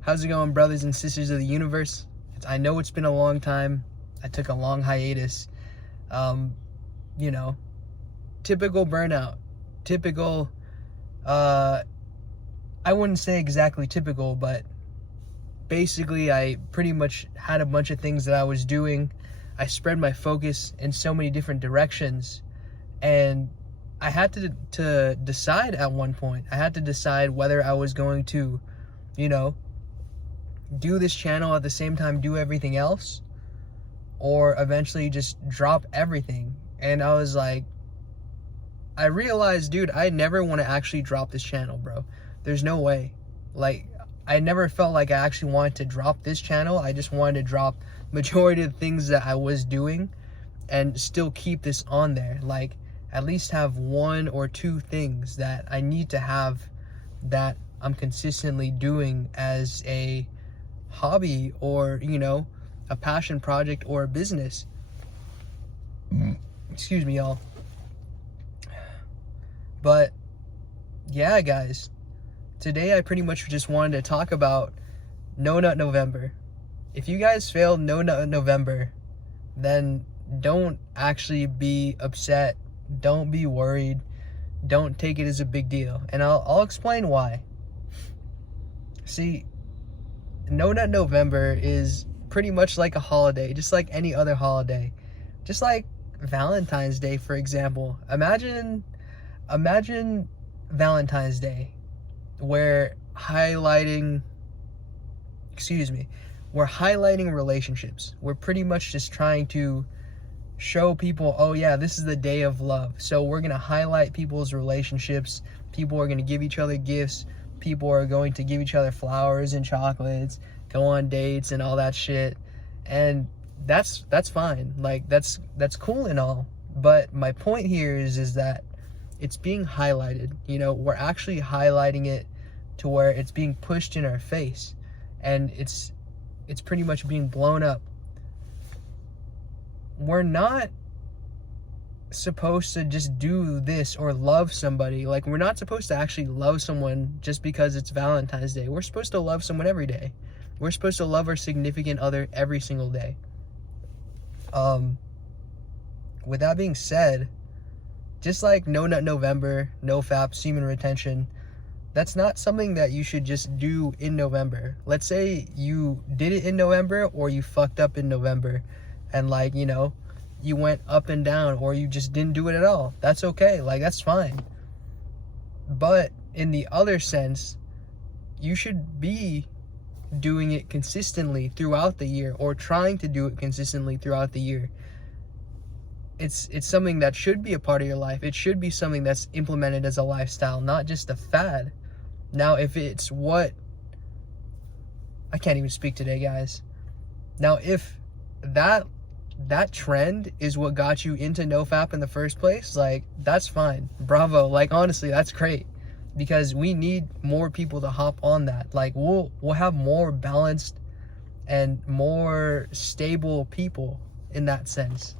How's it going, brothers and sisters of the universe? I know it's been a long time. I took a long hiatus. You know, typical burnout. Typical, I wouldn't say exactly typical, but basically I pretty much had a bunch of things that I was doing. I spread my focus in so many different directions, and I had to decide at one point. I had to decide whether I was going to, you know, do this channel at the same time do everything else, or eventually just drop everything. And I was like, I realized, dude, I never want to actually drop this channel, bro. There's no way. Like, I never felt like I actually wanted to drop this channel. I just wanted to drop majority of the things that I was doing and still keep this on there. Like, at least have one or two things that I need to have that I'm consistently doing as a hobby, or, you know, a passion project or a business. Excuse me, y'all. But yeah, guys, today I pretty much just wanted to talk about No Nut November. If you guys failed No Nut November, then don't actually be upset. Don't be worried. Don't take it as a big deal. And I'll explain why. See, No Nut November is pretty much like a holiday, just like any other holiday. Just like Valentine's Day, for example. Imagine Valentine's Day, where we're highlighting relationships. We're pretty much just trying to show people, oh yeah, this is the day of love. So we're going to highlight people's relationships. People are going to give each other gifts. People are going to give each other flowers and chocolates, go on dates and all that shit. And that's fine. Like, that's cool and all. But my point here is that it's being highlighted. You know, we're actually highlighting it to where it's being pushed in our face, and it's pretty much being blown up. We're not supposed to just do this or love somebody. Like, we're not supposed to actually love someone just because it's Valentine's Day. We're supposed to love someone every day. We're supposed to love our significant other every single day. With that being said, just like No Nut November, NoFap, semen retention, that's not something that you should just do in November. Let's say you did it in November, or you fucked up in November, and, like, you know, you went up and down, or you just didn't do it at all. That's okay. Like, that's fine. But in the other sense, you should be doing it consistently throughout the year, or trying to do it consistently throughout the year. It's something that should be a part of your life. It should be something that's implemented as a lifestyle, not just a fad. Now, if it's what... I can't even speak today, guys. Now, if that trend is what got you into NoFap in the first place, like, that's fine. Bravo. Like, honestly, that's great. Because we need more people to hop on that. Like, we'll have more balanced and more stable people in that sense.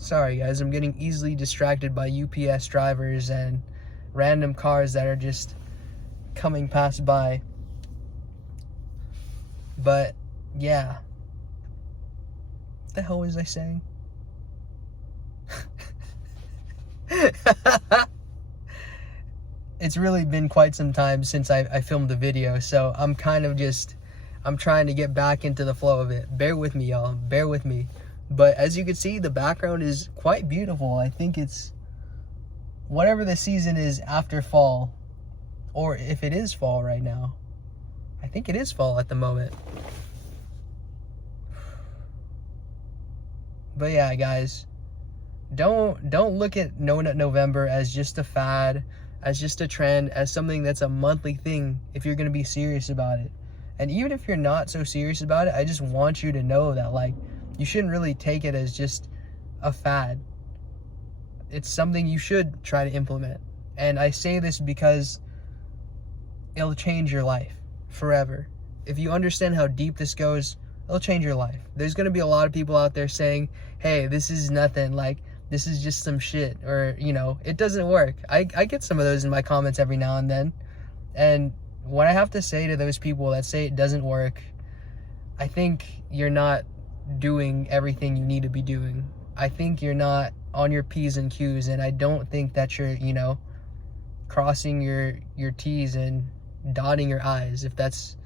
Sorry, guys, I'm getting easily distracted by UPS drivers and random cars that are just coming past by. But, yeah. What the hell was I saying? It's really been quite some time since I filmed the video, so I'm trying to get back into the flow of it. Bear with me, y'all. Bear with me. But as you can see, the background is quite beautiful. I think it's whatever the season is after fall, or if it is fall right now. I think it is fall at the moment. But yeah, guys, don't look at No Nut November as just a fad, as just a trend, as something that's a monthly thing if you're going to be serious about it. And even if you're not so serious about it, I just want you to know that, like, you shouldn't really take it as just a fad. It's something you should try to implement. And I say this because it'll change your life forever. If you understand how deep this goes, it'll change your life. There's going to be a lot of people out there saying, hey, this is nothing. Like, this is just some shit, or, you know, it doesn't work. I get some of those in my comments every now and then. And what I have to say to those people that say it doesn't work, I think you're not doing everything you need to be doing. I think you're not on your P's and Q's, and I don't think that you're, you know, crossing your T's and dotting your I's, if that's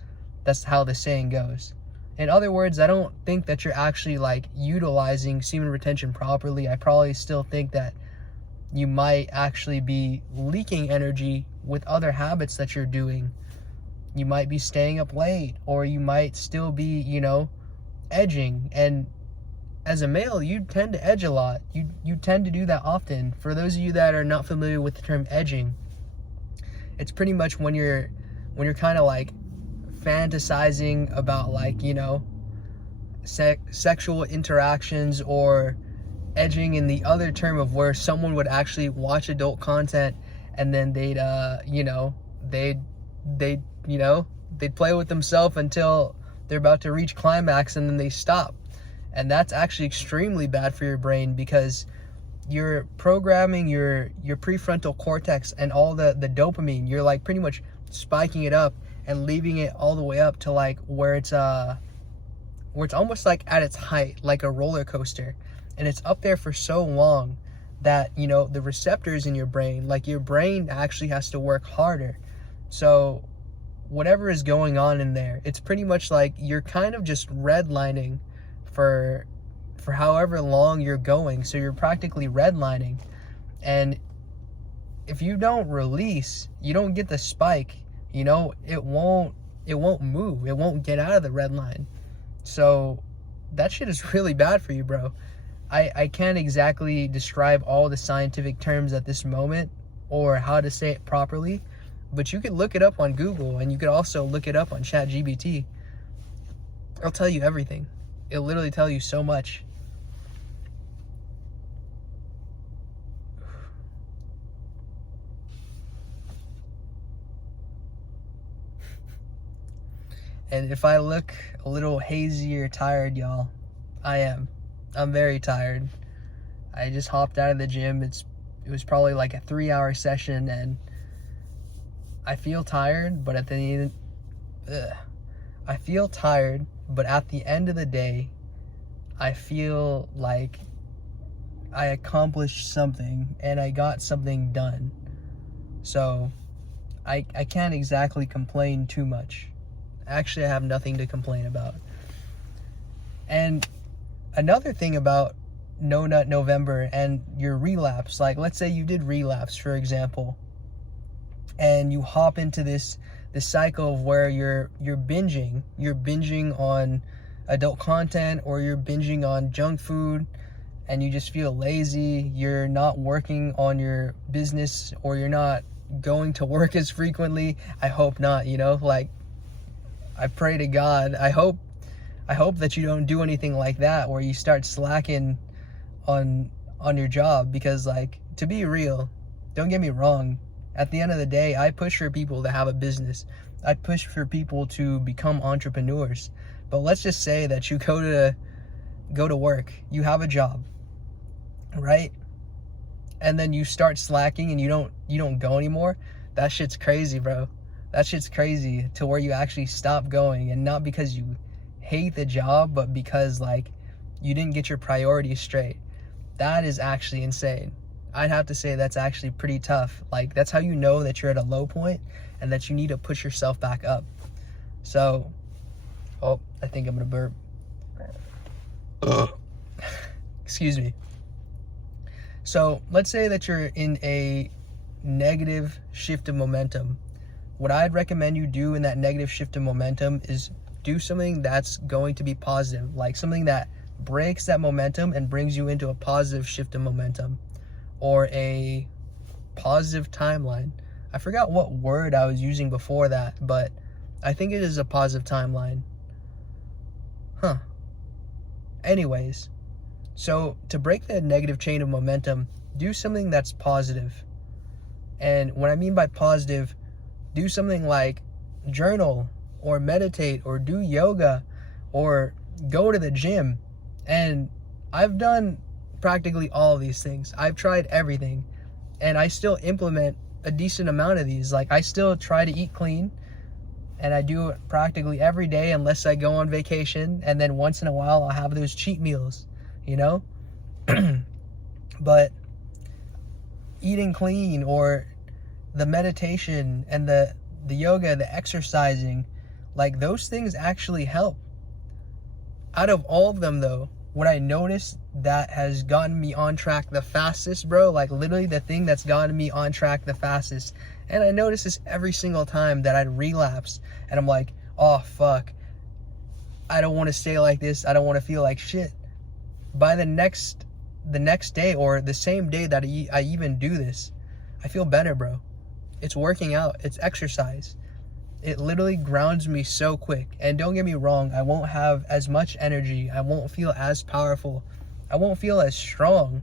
how the saying goes. In other words, I don't think that you're actually like utilizing semen retention properly. I probably still think that you might actually be leaking energy with other habits that you're doing. You might be staying up late, or you might still be, you know, edging. And as a male, you tend to edge a lot. You tend to do that often. For those of you that are not familiar with the term edging, it's pretty much when you're kind of like fantasizing about, like, you know, sexual interactions, or edging in the other term of where someone would actually watch adult content and then they'd play with themselves until they're about to reach climax, and then they stop. And that's actually extremely bad for your brain, because you're programming your prefrontal cortex and all the dopamine. You're like pretty much spiking it up and leaving it all the way up to like where it's almost like at its height, like a roller coaster. And it's up there for so long that, you know, the receptors in your brain, like your brain actually has to work harder. So whatever is going on in there, it's pretty much like you're kind of just redlining for however long you're going. So you're practically redlining. And if you don't release, you don't get the spike, you know, it won't move. It won't get out of the red line. So that shit is really bad for you, bro. I can't exactly describe all the scientific terms at this moment, or how to say it properly, but you could look it up on Google, and you could also look it up on ChatGPT. It'll tell you everything. It'll literally tell you so much. And if I look a little hazy or tired, y'all, I am. I'm very tired. I just hopped out of the gym. It was probably like a 3-hour session, and I feel tired, but at the end, I feel tired, but at the end of the day, I feel like I accomplished something and I got something done. So I can't exactly complain too much. Actually, I have nothing to complain about. And another thing about No Nut November and your relapse, like let's say you did relapse, for example, and you hop into this cycle of where you're binging on adult content, or you're binging on junk food, and you just feel lazy. You're not working on your business, or you're not going to work as frequently. I hope not, you know, like I pray to God, I hope that you don't do anything like that, where you start slacking on your job. Because, like, to be real, don't get me wrong, at the end of the day, I push for people to have a business. I push for people to become entrepreneurs. But let's just say that you go to work, you have a job, right? And then you start slacking and you don't go anymore. That shit's crazy, bro. That shit's crazy, to where you actually stop going, and not because you hate the job, but because, like, you didn't get your priorities straight. That is actually insane. I'd have to say that's actually pretty tough. Like, that's how you know that you're at a low point and that you need to push yourself back up. So, oh, I think I'm gonna burp. Excuse me. So let's say that you're in a negative shift of momentum. What I'd recommend you do in that negative shift of momentum is do something that's going to be positive, like something that breaks that momentum and brings you into a positive shift of momentum, or a positive timeline. I forgot what word I was using before that, but I think it is a positive timeline. Anyways, so to break the negative chain of momentum, do something that's positive. And what I mean by positive, do something like journal, or meditate, or do yoga, or go to the gym. And I've done practically all of these things. I've tried everything, and I still implement a decent amount of these. Like, I still try to eat clean, and I do it practically every day unless I go on vacation, and then once in a while I'll have those cheat meals, you know? But eating clean, or the meditation and the yoga, the exercising, like, those things actually help. Out of all of them, though, what I noticed that has gotten me on track the fastest, bro, like literally the thing that's gotten me on track the fastest, and I notice this every single time that I'd relapse, and I'm like, oh fuck, I don't want to stay like this, I don't want to feel like shit. By the next day, or the same day that I even do this, I feel better, bro. It's working out, it's exercise. It literally grounds me so quick. And don't get me wrong, I won't have as much energy, I won't feel as powerful, I won't feel as strong,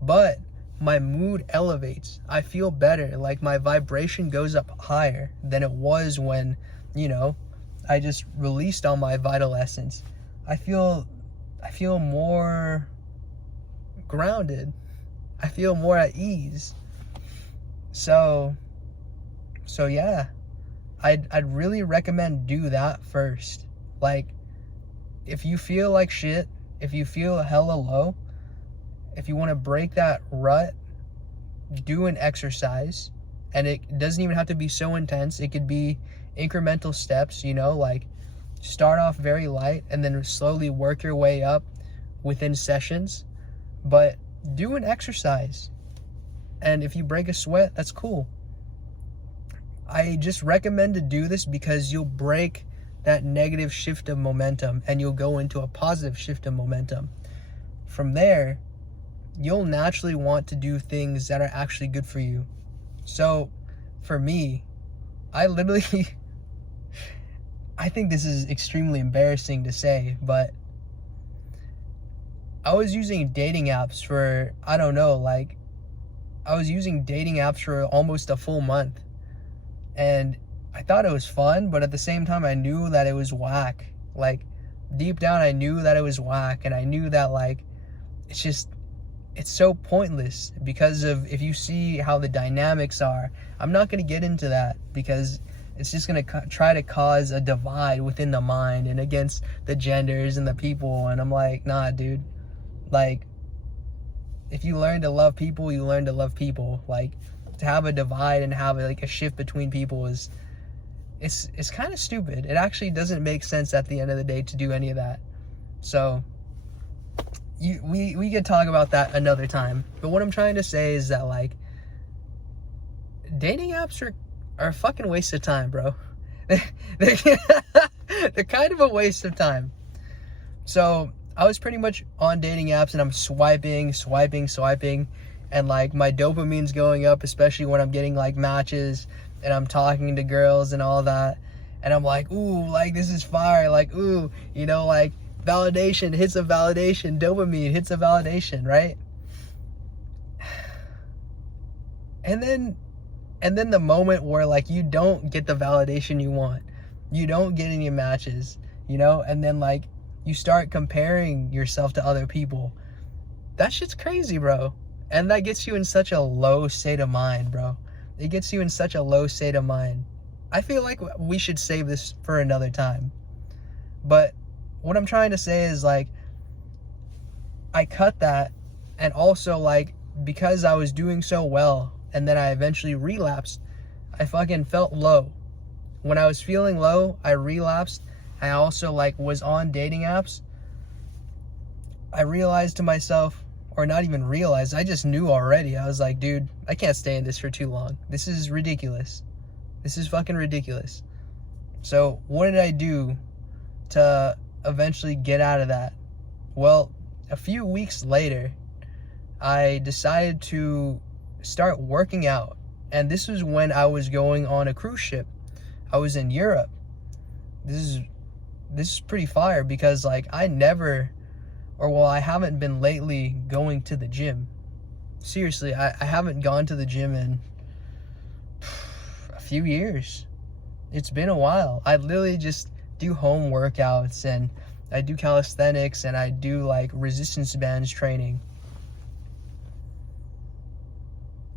but my mood elevates. I feel better. Like, my vibration goes up higher than it was when, you know, I just released all my vital essence. I feel more grounded. I feel more at ease. So yeah, I'd really recommend do that first. Like, if you feel like shit, if you feel hella low, if you want to break that rut, do an exercise. And it doesn't even have to be so intense. It could be incremental steps, you know, like start off very light and then slowly work your way up within sessions. But do an exercise. And if you break a sweat, that's cool. I just recommend to do this because you'll break that negative shift of momentum and you'll go into a positive shift of momentum. From there, you'll naturally want to do things that are actually good for you. So for me, I literally I think this is extremely embarrassing to say, but I was using dating apps for, I don't know, like, I was using dating apps for almost a full month. And I thought it was fun, but at the same time, I knew that it was whack. Like, deep down, I knew that it was whack. And I knew that, like, it's so pointless because of, if you see how the dynamics are, I'm not going to get into that because it's just going to try to cause a divide within the mind and against the genders and the people. And I'm like, nah, dude. Like, if you learn to love people, you learn to love people. Like, to have a divide and have like a shift between people is, it's kind of stupid. It actually doesn't make sense at the end of the day to do any of that. So we could talk about that another time. But what I'm trying to say is that, like, dating apps are a fucking waste of time, bro. They're kind of a waste of time. So I was pretty much on dating apps and I'm swiping, and like my dopamine's going up, especially when I'm getting like matches and I'm talking to girls and all that. And I'm like, ooh, like, this is fire. Like, ooh, you know, like, validation, hits of validation, dopamine, hits of validation, right? And then the moment where, like, you don't get the validation you want, you don't get any matches, you know, and then, like, you start comparing yourself to other people. That shit's crazy, bro. And that gets you in such a low state of mind, bro. It gets you in such a low state of mind. I feel like we should save this for another time. But what I'm trying to say is, like, I cut that, and also, like, because I was doing so well and then I eventually relapsed, I fucking felt low. When I was feeling low, I relapsed. I also, like, was on dating apps. I realized to myself, or not even realized, I just knew already. I was like, dude, I can't stay in this for too long. This is ridiculous. This is fucking ridiculous. So what did I do to eventually get out of that? Well, a few weeks later, I decided to start working out. And this was when I was going on a cruise ship. I was in Europe. This is pretty fire because, like, I haven't been lately going to the gym. Seriously, I haven't gone to the gym in a few years. It's been a while. I literally just do home workouts and I do calisthenics and I do, like, resistance bands training.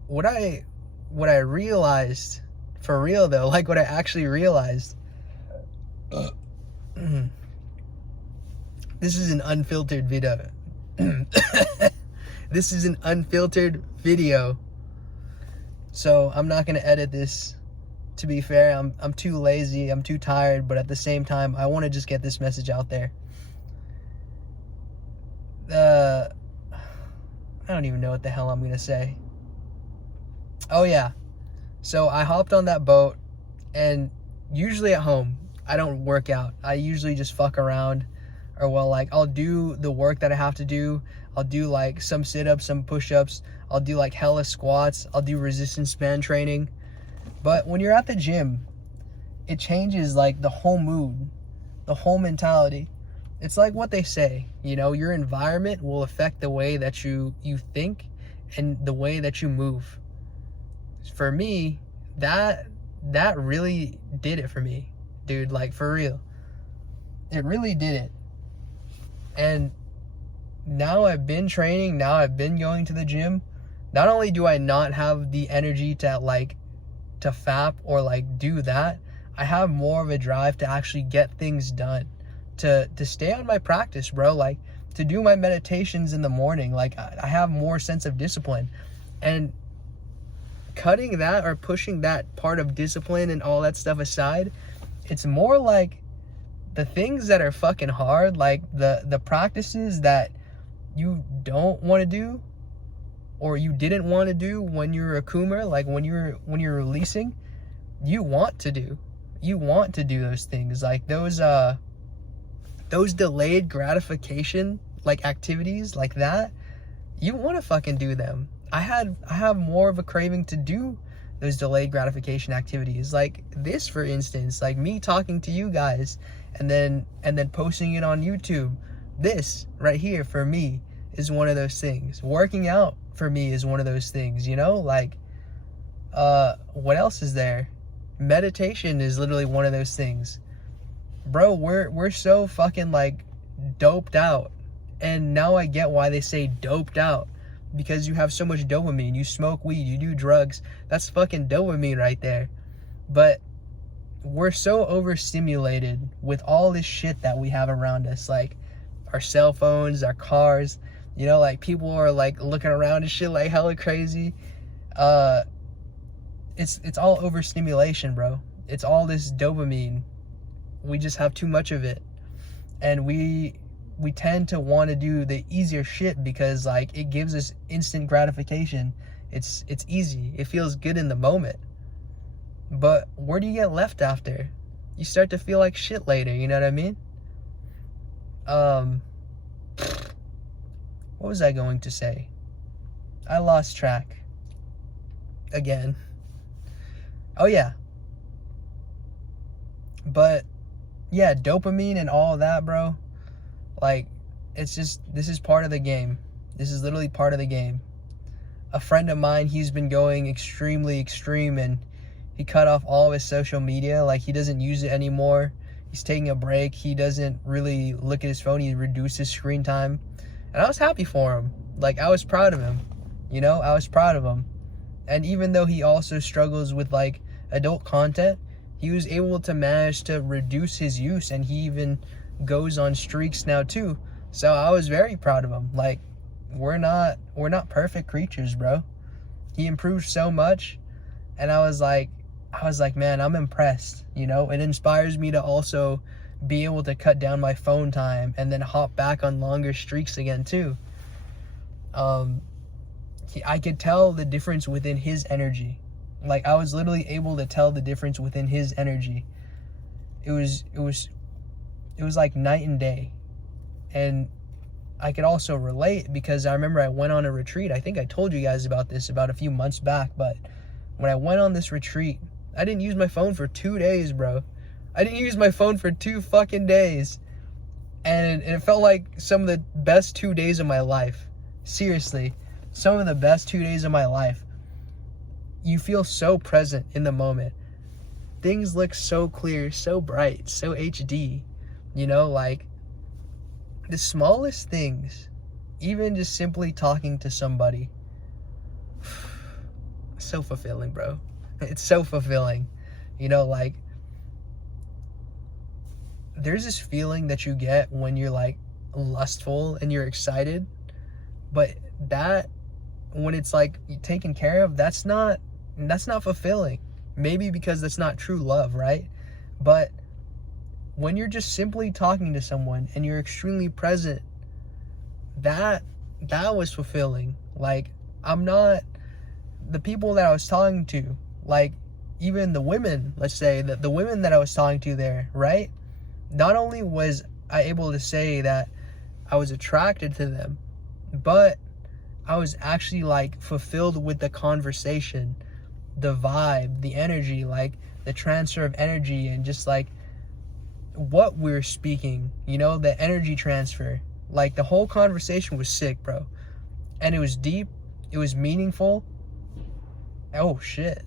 what I realized, for real though, like what I actually realized, this is an unfiltered video. This is an unfiltered video. So I'm not gonna edit this. To be fair, I'm too lazy, I'm too tired, but at the same time, I want to just get this message out there. I don't even know what the hell I'm gonna say. Oh yeah, so I hopped on that boat, and usually at home, I don't work out. I usually just fuck around, or well, like I'll do the work that I have to do. I'll do like some sit-ups, some push-ups. I'll do like hella squats. I'll do resistance band training. But when you're at the gym, it changes like the whole mood, the whole mentality. It's like what they say, you know, your environment will affect the way that you think and the way that you move. For me, that really did it for me, dude, like for real. It really did it. And now I've been training, now I've been going to the gym. Not only do I not have the energy to fap or like do that, I have more of a drive to actually get things done, to stay on my practice, bro, like to do my meditations in the morning. Like I have more sense of discipline, and cutting that or pushing that part of discipline and all that stuff aside, it's more like the things that are fucking hard, like the practices that you don't want to do or you didn't want to do when you were a coomer, like when you're releasing, you want to do those things, like those delayed gratification like activities like that. You want to fucking do them. I have more of a craving to do those delayed gratification activities, like this, for instance, like me talking to you guys and then posting it on YouTube. This right here for me is one of those things. Working out for me is one of those things, you know, like what else is there? Meditation is literally one of those things. Bro, we're so fucking like doped out. And now I get why they say doped out, because you have so much dopamine. You smoke weed, you do drugs, that's fucking dopamine right there. But we're so overstimulated with all this shit that we have around us, like our cell phones, our cars, you know, like people are like looking around and shit like hella crazy. It's all overstimulation, bro. It's all this dopamine. We just have too much of it, and we tend to want to do the easier shit because like it gives us instant gratification. It's easy, it feels good in the moment, but where do you get left after? You start to feel like shit later, you know what I mean? What was I going to say? I lost track again. Oh yeah, but yeah, dopamine and all that, bro. Like, it's just, this is part of the game. This is literally part of the game. A friend of mine, he's been going extremely extreme, and he cut off all of his social media. Like, he doesn't use it anymore. He's taking a break. He doesn't really look at his phone. He reduced his screen time. And I was happy for him. Like, I was proud of him. You know, I was proud of him. And even though he also struggles with, like, adult content, he was able to manage to reduce his use, and he even goes on streaks now too. So I was very proud of him. Like, we're not perfect creatures, bro. He improved so much, and I was like, man, I'm impressed. You know, it inspires me to also be able to cut down my phone time and then hop back on longer streaks again too. I could tell the difference within his energy. Like, I was literally able to tell the difference within his energy. It was like night and day. And I could also relate because I remember I went on a retreat. I think I told you guys about this about a few months back, but when I went on this retreat, I didn't use my phone for 2 days, bro. I didn't use my phone for 2 fucking days. And it felt like some of the best 2 days of my life. Seriously, some of the best 2 days of my life. You feel so present in the moment. Things look so clear, so bright, so HD. You know, like the smallest things, even just simply talking to somebody. so fulfilling, bro. It's so fulfilling. You know, like, there's this feeling that you get when you're like lustful and you're excited, but that, when it's like taken care of, that's not fulfilling. Maybe because that's not true love, right? But when you're just simply talking to someone and you're extremely present, that was fulfilling. Like, I'm not, the people that I was talking to, like, even the women, let's say that the women that I was talking to there, right? Not only was I able to say that I was attracted to them, but I was actually like fulfilled with the conversation, the vibe, the energy, like the transfer of energy, and just like what we're speaking, you know, the energy transfer. Like, the whole conversation was sick, bro. And it was deep, it was meaningful. Oh shit.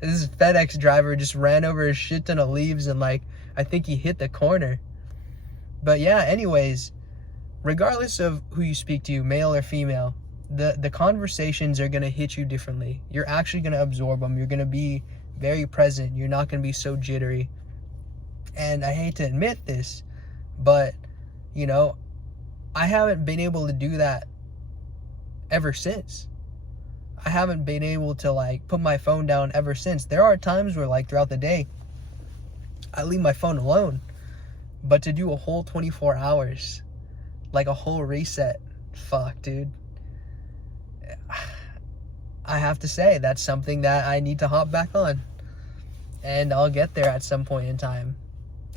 This FedEx driver just ran over a shit ton of leaves, and like, I think he hit the corner. But yeah, anyways, regardless of who you speak to, male or female, the conversations are going to hit you differently. You're actually going to absorb them. You're going to be very present. You're not going to be so jittery. And I hate to admit this, but, you know, I haven't been able to do that ever since. I haven't been able to, like, put my phone down ever since. There are times where, like, throughout the day, I leave my phone alone. But to do a whole 24 hours, like a whole reset, fuck, dude. I have to say, that's something that I need to hop back on. And I'll get there at some point in time.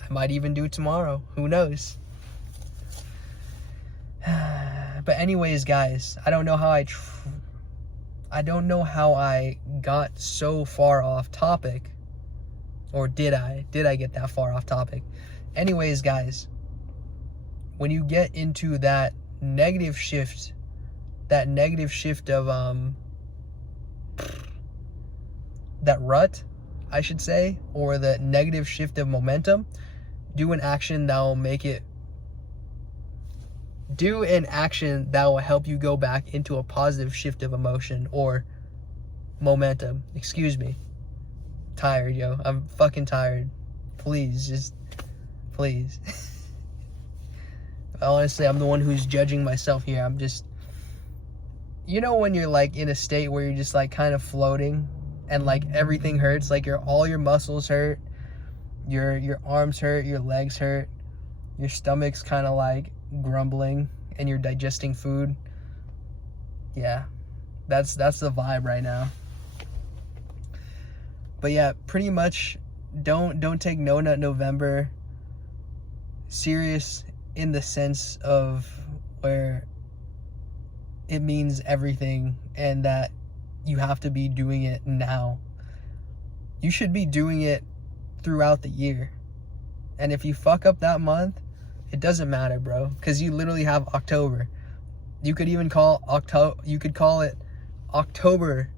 I might even do it tomorrow. Who knows? But anyways, guys, I don't know how I got so far off topic. Or did I? Did I get that far off topic? Anyways, guys, when you get into that negative shift of that rut, I should say, or the negative shift of momentum, do an action that will help you go back into a positive shift of emotion or momentum. Excuse me. Tired, yo. I'm fucking tired. Please. Honestly, I'm the one who's judging myself here. I'm just, you know, when you're like in a state where you're just like kind of floating and like everything hurts, like all your muscles hurt, your arms hurt, your legs hurt, your stomach's kind of like grumbling, and you're digesting food. Yeah, that's the vibe right now. But yeah, pretty much don't take No Nut November serious in the sense of where it means everything and that you have to be doing it now. You should be doing it throughout the year. And if you fuck up that month, it doesn't matter, bro, because you literally have October. You could even call it October,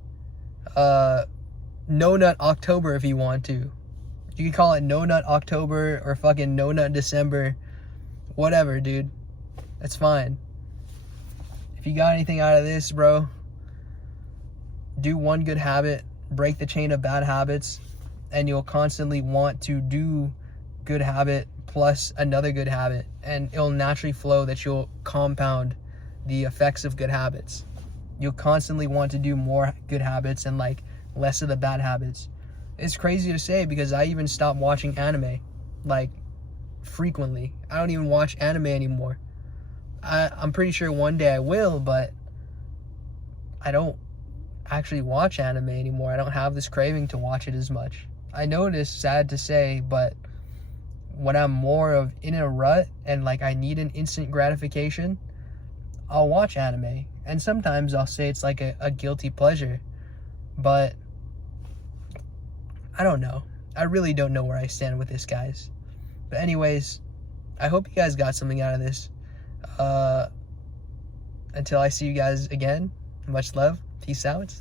No Nut October if you want to. You could call it No Nut October or fucking No Nut December. Whatever, dude. That's fine. If you got anything out of this, bro, do one good habit, break the chain of bad habits, and you'll constantly want to do good habit plus another good habit, and it'll naturally flow that you'll compound the effects of good habits. You'll constantly want to do more good habits and like less of the bad habits. It's crazy to say because I even stopped watching anime, like, frequently. I don't even watch anime anymore. I'm pretty sure one day I will, but I don't actually watch anime anymore. I don't have this craving to watch it as much. I know it is sad to say, but when I'm more of in a rut and like I need an instant gratification, I'll watch anime. And sometimes I'll say it's like a guilty pleasure, but I don't know. I really don't know where I stand with this, guys. But anyways, I hope you guys got something out of this. Until I see you guys again, much love. Peace out.